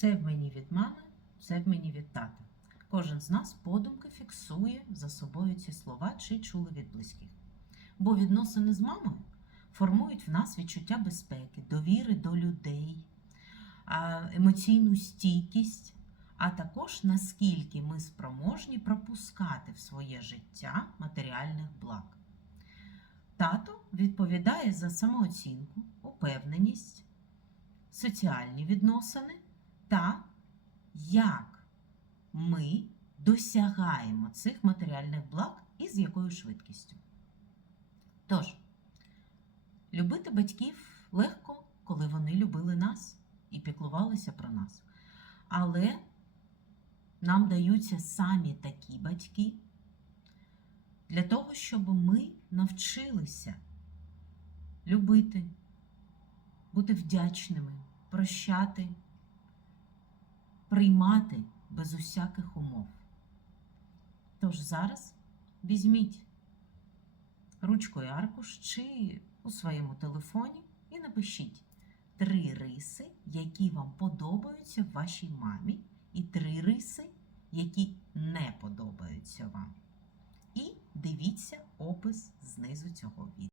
Це в мені від мами, це в мені від тата. Кожен з нас подумки фіксує за собою ці слова чи чули від близьких. Бо відносини з мамою формують в нас відчуття безпеки, довіри до людей, емоційну стійкість, а також наскільки ми спроможні пропускати в своє життя матеріальних благ. Тато відповідає за самооцінку, упевненість, соціальні відносини та як ми досягаємо цих матеріальних благ і з якою швидкістю. Тож, любити батьків легко, коли вони любили нас і піклувалися про нас. Але нам даються самі такі батьки для того, щоб ми навчилися любити, бути вдячними, прощати, приймати без усяких умов. Тож зараз візьміть ручкою аркуш чи у своєму телефоні і напишіть три риси, які вам подобаються вашій мамі, і три риси, які не подобаються вам. І дивіться